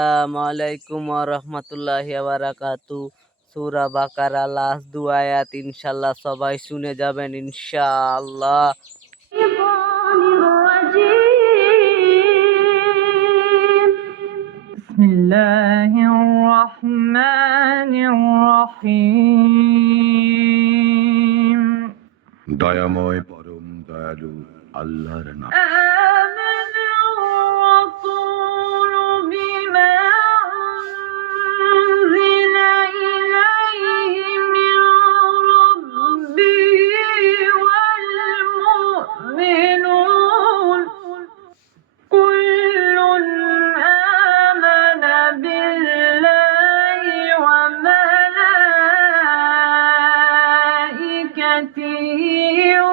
আসসালামু আলাইকুম ওয়া রাহমাতুল্লাহি ওয়া বারাকাতুহু। সূরা বাকারা লাস্ট 2 আয়াত ইনশাআল্লাহ সবাই শুনে যাবেন ইনশাআল্লাহ। বিসমিল্লাহির রহমানির রহিম। দয়াময় পরম দয়ালু আল্লাহর নাম।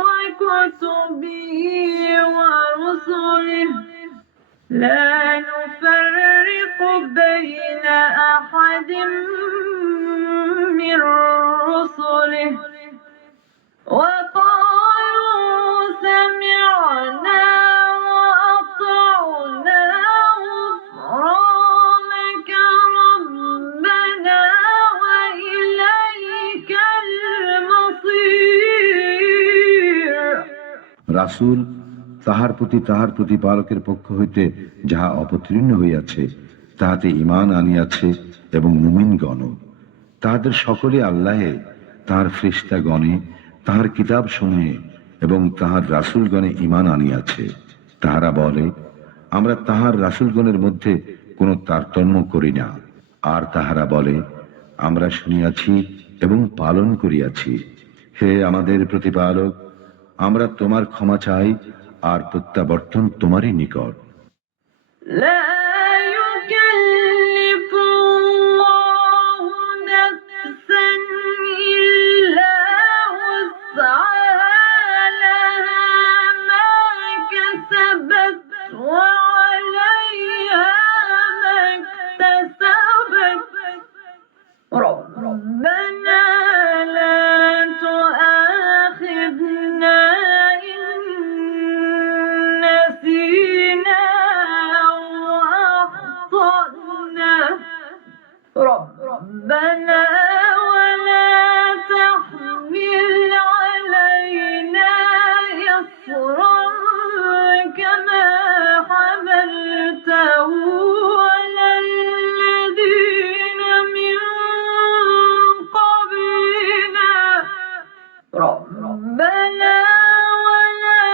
وكتبه ورسله لا نفرق بين أحد من رسله وقالوا سمعنا وأطعنا غفرانك ربنا وإليك المصير। রাসূল তাহার প্রতি তাহার প্রতিপালকের পক্ষ হইতে যাহা অবতীর্ণ হইয়াছে তাহাতে ঈমান আনিয়াছে এবং মুমিনগণ তাহাদের সকলে আল্লাহে, তাহার ফেরেশতাগণে, তাহার কিতাবসমূহে এবং তাহার রাসূলগণে ঈমান আনিয়াছে। তাহারা বলে, আমরা তাহার রাসূলগণের মধ্যে কোনো তারতম্য করি না। আর তাহারা বলে, আমরা শুনিয়াছি এবং পালন করিয়াছি। হে আমাদের প্রতিপালক, আমরা তোমার ক্ষমা চাই আর প্রত্যাবর্তন তোমারই নিকট। ربنا لا تؤاخذنا إن نسينا أو أخطأنا ربنا ولا تحمل علينا إصرا كما حملته على الذين من قبلنا ربنا ولا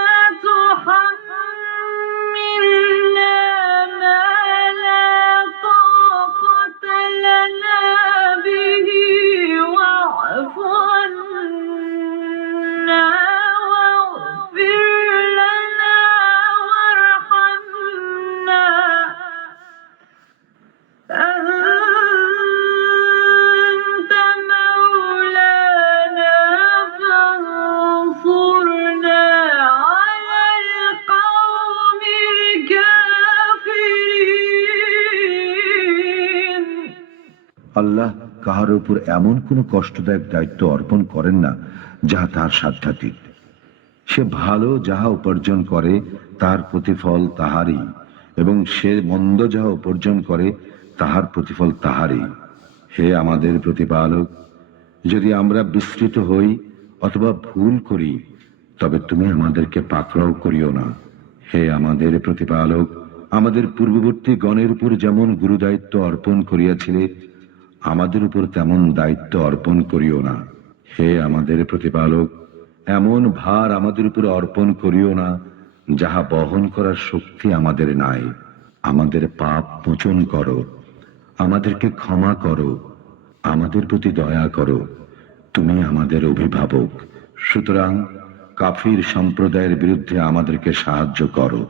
تحملنا ما لا طاقة لنا به واعف عنا واغفر لنا وارحمنا أنت مولانا فانصرنا على القوم الكافرين। আল্লাহ কাহার উপর এমন কোন কষ্টদায়ক দায়িত্ব অর্পণ করেন না যাহা তাহার সাধ্যাতীত। সে ভালো যাহা উপার্জন করে তার প্রতিফল তাহারই, এবং সে মন্দ যাহা উপার্জন করে তাহার প্রতিফল তাহারই। হে আমাদের প্রতিপালক, যদি আমরা বিস্মৃত হই অথবা ভুল করি তবে তুমি আমাদেরকে পাকড়াও করিও না। হে আমাদের প্রতিপালক, আমাদের পূর্ববর্তী গণের উপর যেমন গুরুদায়িত্ব অর্পণ করিয়াছিলে আমাদের উপর তেমন দায়িত্ব অর্পণ করিও না। হে আমাদের প্রতিপালক, এমন ভার আমাদের উপর অর্পণ করিও না যাহা বহন করার শক্তি আমাদের নাই। আমাদের পাপ মোচন করো, আমাদেরকে ক্ষমা করো, আমাদের প্রতি দয়া করো, তুমি আমাদের অভিভাবক। সুতরাং কাফির সম্প্রদায়ের বিরুদ্ধে আমাদেরকে সাহায্য করো।